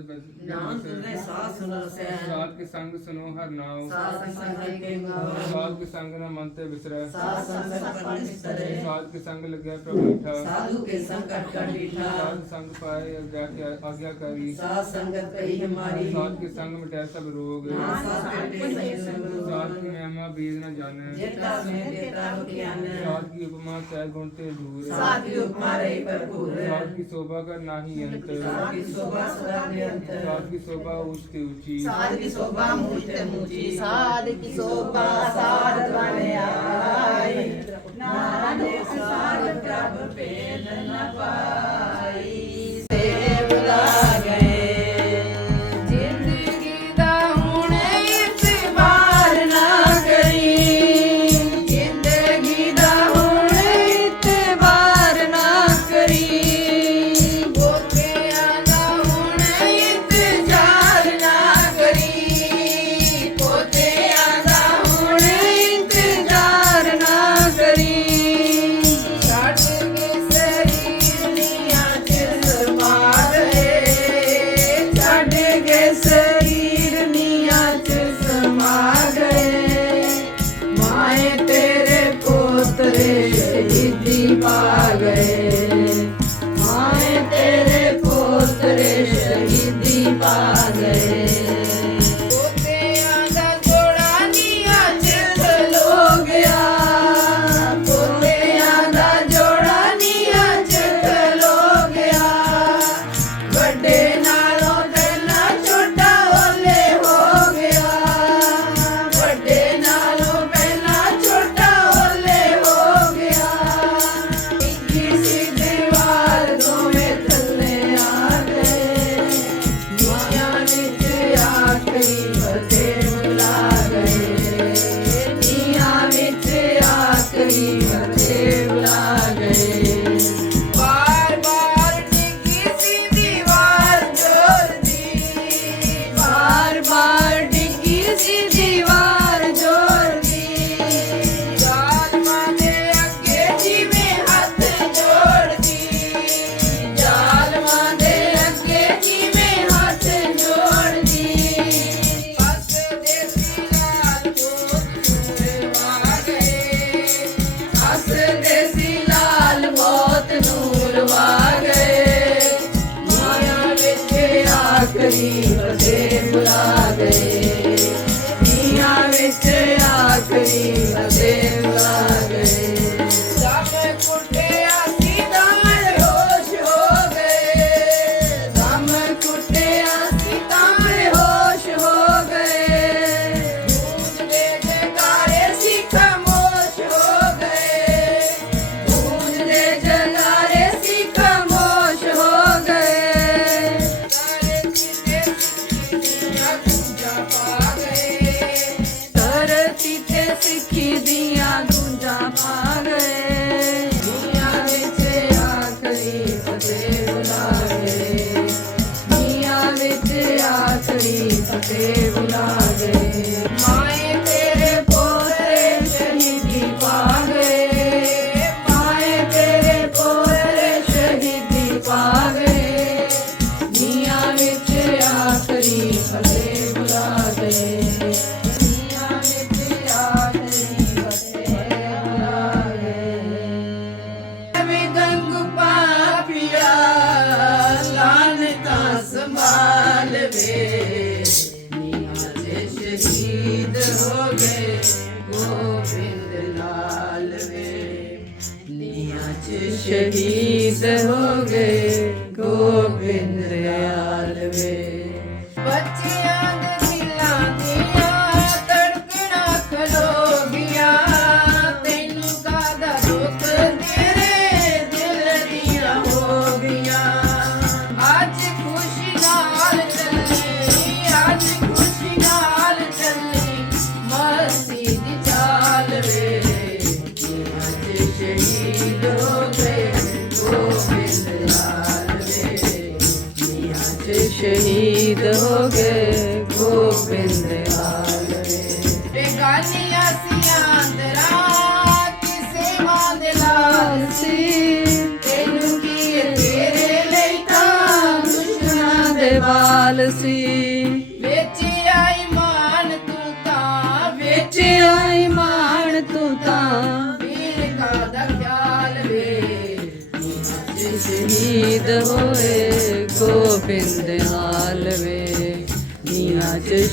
ਨਾਮ ਤੁਮਰੇ ਸਾਥ ਸੁਨੋ ਸਹਿ ਸਾਧ ਕੇ ਸੰਗ ਸੁਨੋ ਹਰ ਨਾਮ ਸਾਧ ਸੰਗ ਹਰਿ ਕੇ ਨਾਮ ਸਾਧ ਕੇ ਸੰਗ ਨਾ ਮਨ ਤੇ ਵਿਸਰੈ। ਸਾਧ ਸੰਗ ਸੰਗ ਪਰਮ ਵਿਸਰੈ ਸਾਧ ਕੇ ਸੰਗ ਲੱਗਿਆ ਪ੍ਰਭ ਮਿਠਾ ਸਾਧੂ ਕੇ ਸੰਗ ਕਟ ਕਟ ਮਿਠਾ ਸਾਧ ਸੰਗ ਪਾਏ ਅਗਿਆ ਕੇ ਆਗਿਆ ਕਰੀ। ਸਾਧ ਸੰਗਤ ਕਹੀ ਹਮਾਰੀ। ਸਾਧ ਕੇ ਸੰਗ ਮਿਟੈ ਸਭ ਰੋਗ। ਸਾਧ ਕੀ ਮਹਿਮਾ ਬੀਜ ਨਾ ਜਾਣੈ। ਜਿਤਾ ਮੈਂ ਤੇਰਾ ਗਿਆਨ ਸਾਧ ਕੀ ਉਪਮਾ ਸਹਿ ਗੁਣ ਤੇ ਦੂਰ। ਸਾਧ ਕੀ ਉਪਮਾ ਰਹੀ ਭਰਪੂਰ। ਸਾਧ ਕੀ ਸੋਭਾ ਕਰ ਨਾਹੀ ਅੰਤ ਸਾਧ ਕੀ ਸੋਭਾ ਸਦਾ ਨਿਰ निरंतर साध की शोभा ऊंचते ऊंची साध की शोभा मूचते मूची साध की शोभा साध बने आई नारायण साध प्रभु पे न पाई शिवनारे माए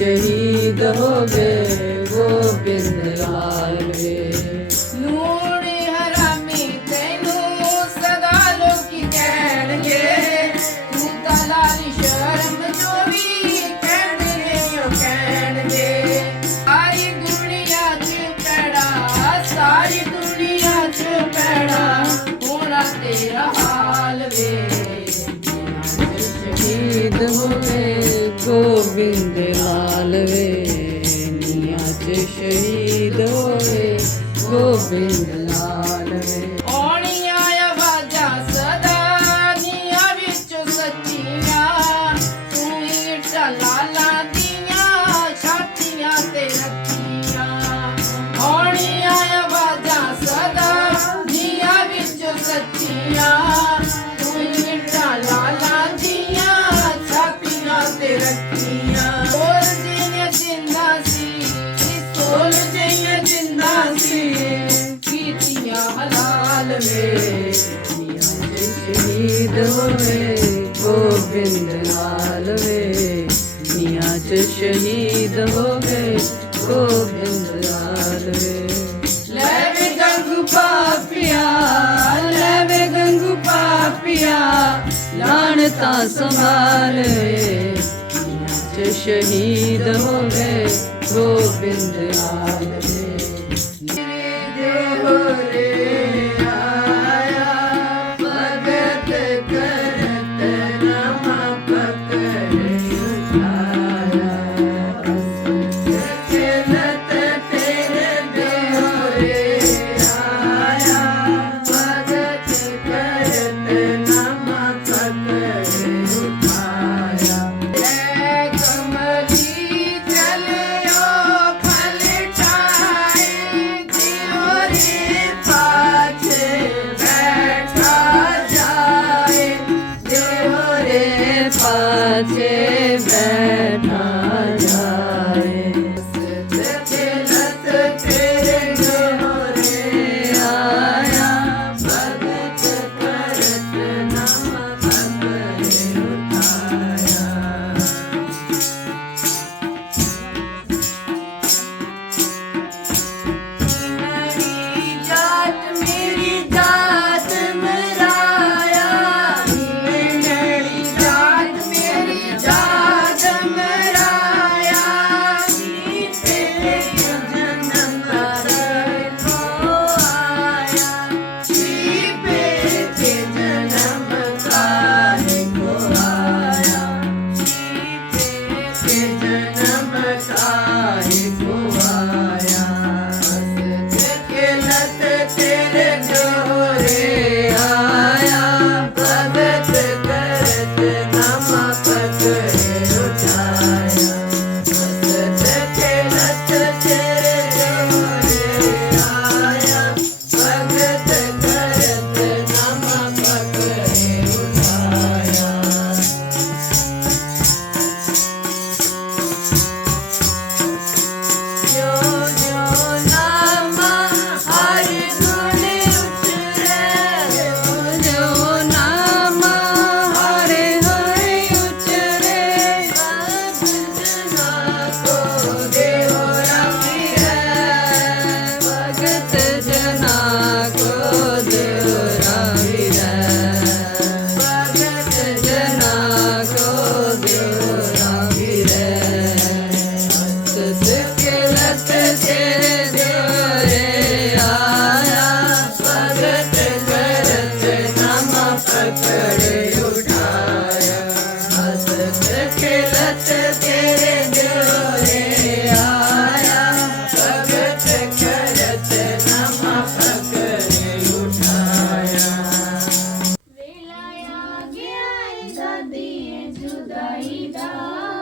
शहीद हो गए गोविंद लाल ਨਾਲ ਹੋਵੇ ਗੋਬਿੰਦ ਨਾਲ ਵੇ। ਨੀਆਂ ਚ ਸ਼ਹੀਦ ਹੋਵੇ ਗੋਬਿੰਦ ਨਾਲ ਵੇ। ਲੈ ਵੇ ਗੰਗੂ ਪਾਪਿਆ, ਲੈ ਵੇ ਗੰਗੂ ਪਾਪਿਆ ਲਾਣ ਤਾਂ ਸੰਭਾਲ ਵੇ। ਨੀਆਂ ਚ ਸ਼ਹੀਦ ਹੋਵੇ ਗੋਬਿੰਦ ਨਾਲ જુદાઈ દા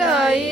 দায়ী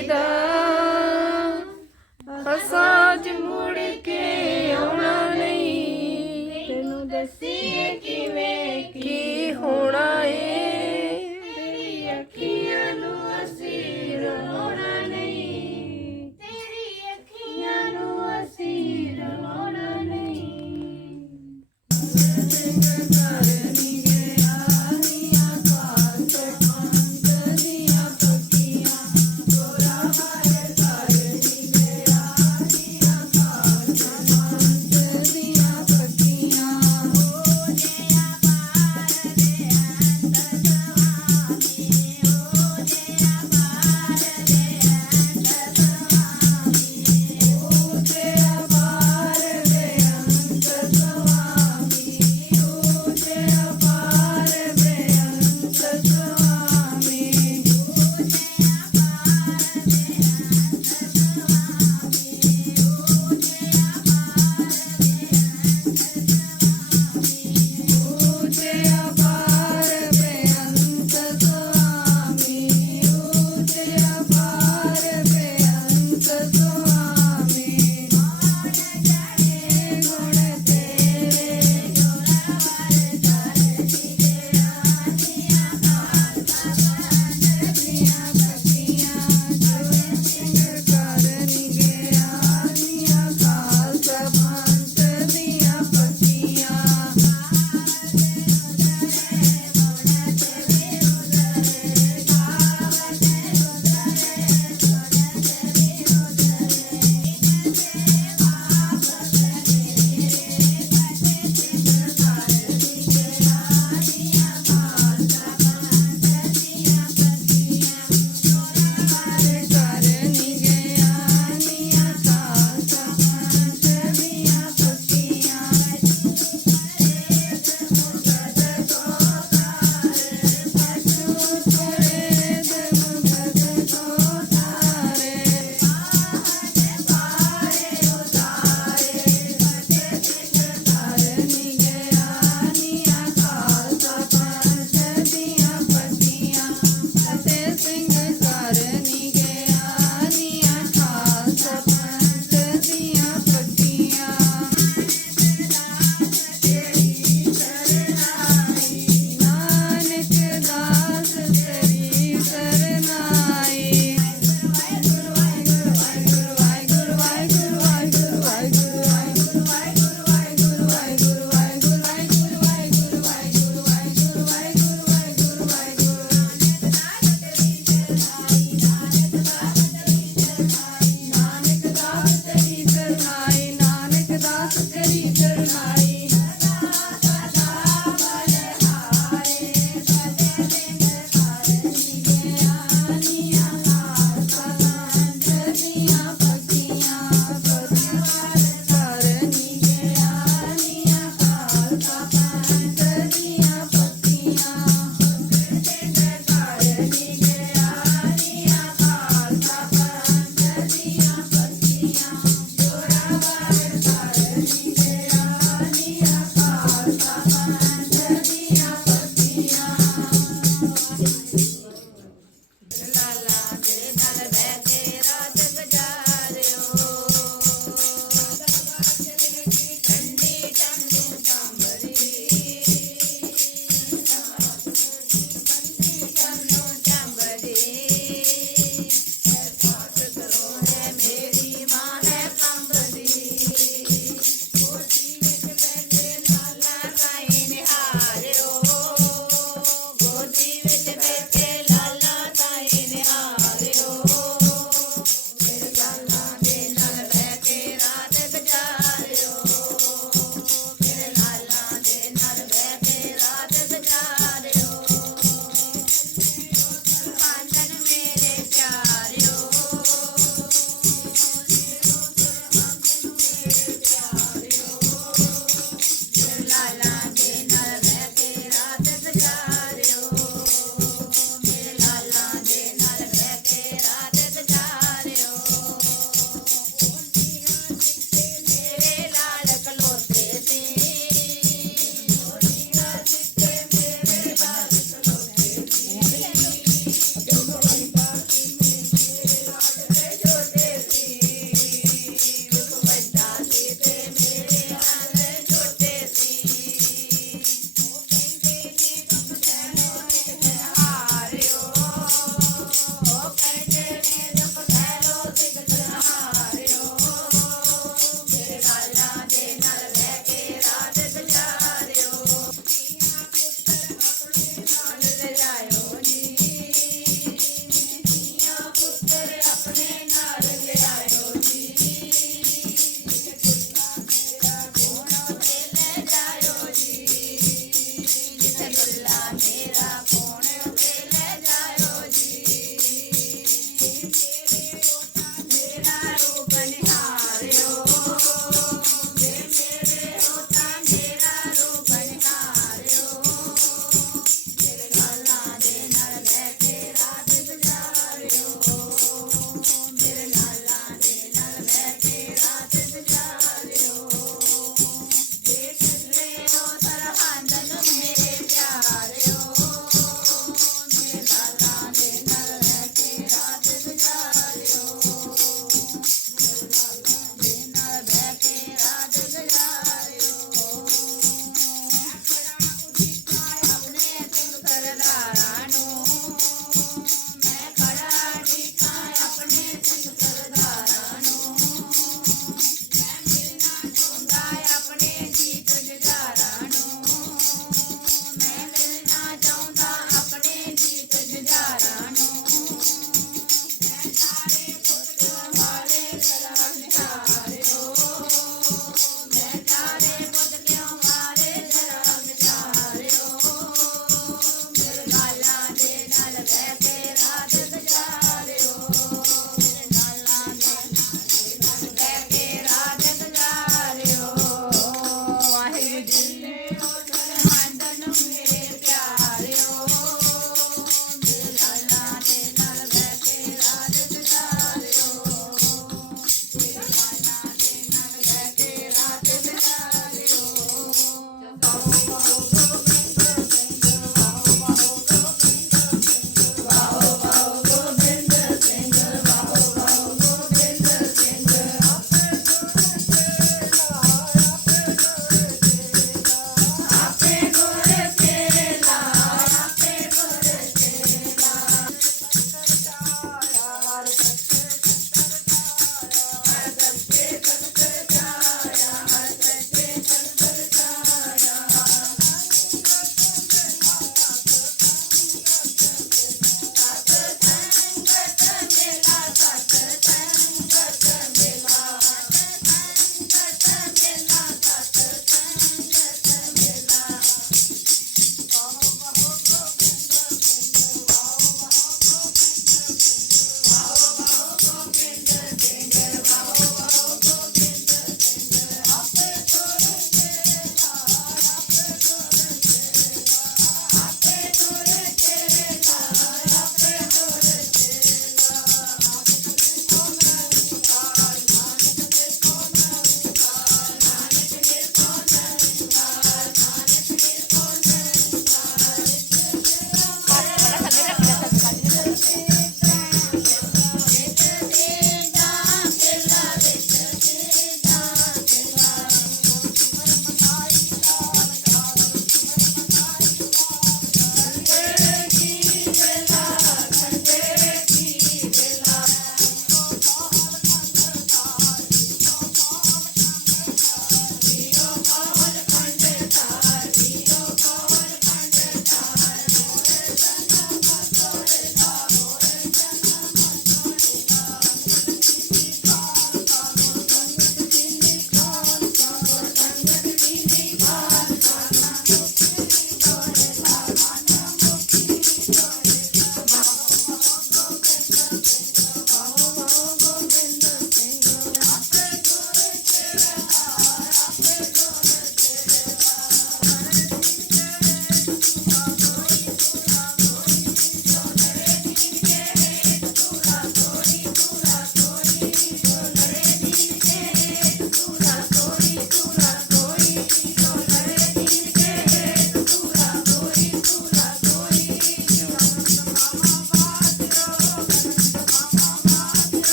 Oh.